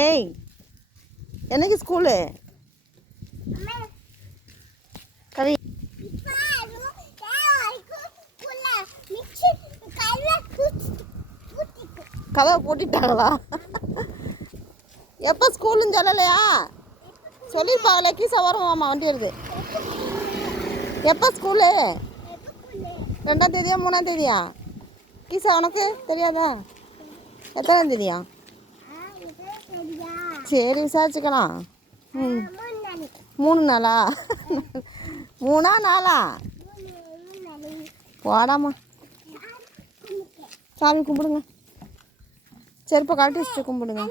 ஏய் என்னைக்கு ஸ்கூலு கவி. கதவை பூட்டிட்டாங்களா? எப்போ ஸ்கூலுன்னு சொல்லலையா? சொல்லியிருப்பாங்களே கீசா வருவாம்மா வண்டி வருது. எப்போ ஸ்கூலு ரெண்டாம் தேதியா மூணாம் தேதியா? கீசா உனக்கு தெரியாதா? எத்தனாம் தேதியா? சரி விசாரிச்சுக்கலாம். ம். மூணு நாளா? மூணா நாளா? போடாமா சாமி கும்பிடுங்க. செருப்பை கழட்டி வச்சு கும்பிடுங்க.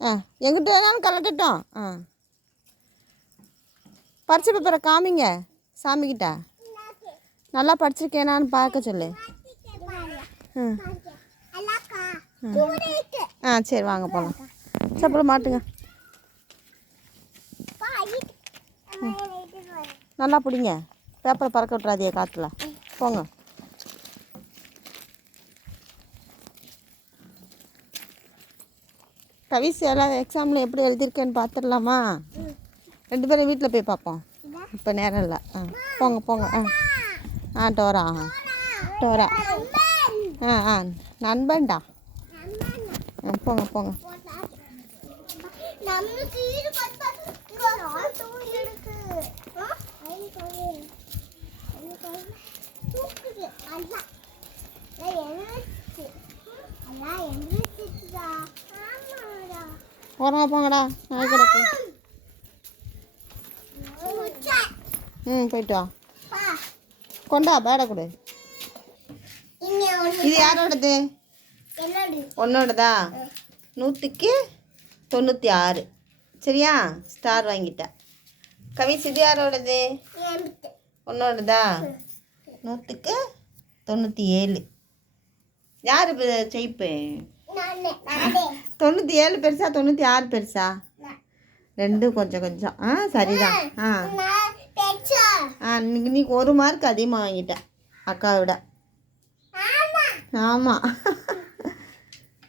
ஆ எங்கிட்ட வேணாலும் கலட்டட்டும் ஆ. பரிசு பேப்பரை காமிங்க சாமிக்கிட்ட நல்லா படிச்சிருக்கேனான்னு பார்க்க சொல்லு. ம். ம். சரி வாங்க போகலாம் சப்பளம் மாட்டுங்க. நல்லா பிடிங்க. பேப்பரை பறக்க விட்றாதியே காற்றுல போங்க. கவிஸ் எல்லாம் எக்ஸாமில் எப்படி எழுதியிருக்கேன்னு பார்த்துடலாமா? ரெண்டு பேரும் வீட்டில் போய் பார்ப்போம். இப்போ நேரம் இல்லை. ஆ போங்க போங்க. ஆ. ஆ டோரா. ஆ. டோரா. ஆ ஆ. நண்பன்டா? போங்க போங்க. போகிறோம் போங்கடா. நாய் கிடக்கு ம் போயிட்டு வா. கொண்டா பேட கொடு. இது யாரோடது? உன்னோடதா நூற்றுக்கு தொண்ணூற்றி ஆறு சரியா? ஸ்டார் வாங்கிட்டேன் கவிஸ் இது யாரோடது? உன்னோடதா? நூற்றுக்கு தொண்ணூற்றி ஏழு யார் ஜெயிப்பு? தொண்ணூற்றி ஏழு பெருசா தொண்ணூற்றி ஆறு பெருசா ரெண்டும் கொஞ்சம் கொஞ்சம். ஆ சரிதான். ஆ. ஆ இன்னைக்கு ஒரு மார்க் அதிகமாக வாங்கிட்டேன். அக்காவை விட ஆமாம்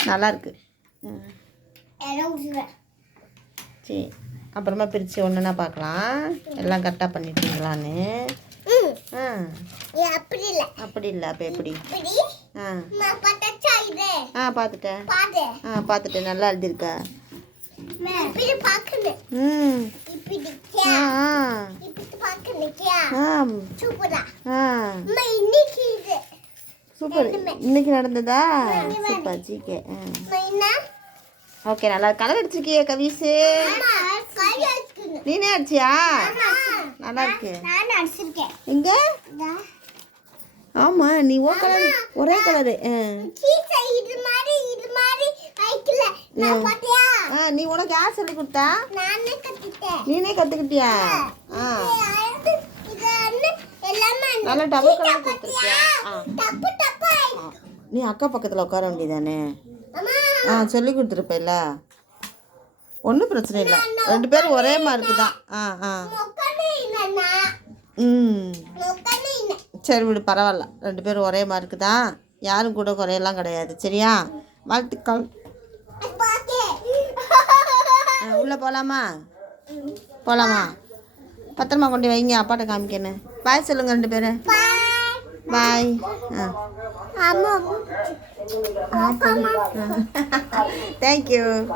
நல்லா இருக்கு ம், சரி அப்புறமா பிரித்து ஒன்றுனா பார்க்கலாம் எல்லாம் கரெக்டாக பண்ணிட்டீங்களான்னு. அப்படி இல்லை. அப்படி இல்லை அப்போ எப்படி? ஆ. ஆ பார்த்துட்டேன் பாரு ஆ பார்த்துட்டேன் நல்லா எழுதியிருக்க. ம் ஆ ஆ. ஆ. சூப்பரா. இன்னைக்கு நடந்ததா? Super GK. ஓகே நல்லா கலர் அடிச்சிருக்கியே கவிஸு அம்மா கை அடிக்கணும் நீனே அடிச்சியா? நல்லா இருக்கு. எங்க? ஆமா நீ ஓ கலர் ஒரே கலரு. நீ உனக்கு யார் சொல்லி கொடுத்தா? நானே கத்துக்கிட்டியா? ஆ. நல்ல டபுள் கலர் கொடுத்துருக்கியா. நீ அக்கா பக்கத்தில் உட்கார வேண்டியதானே? ஆ சொல்லி கொடுத்துருப்பேல்ல. ஒன்றும் பிரச்சனை இல்லை. ரெண்டு பேரும் ஒரே மார்க்கு தான். ஆ ஆ. ம். சரி விடு பரவாயில்ல. ரெண்டு பேரும் ஒரே மார்க்கு தான். யாரும் கூட குறையெல்லாம் கிடையாது. சரியா? வாழ்த்துக்கள். உள்ளே போகலாமா போகலாமா பத்திரமா கொண்டு வைங்க. அப்பாட்ட காமிக்கணும் பாய் சொல்லுங்க ரெண்டு பேரும். பாய். ஆ. Thank you.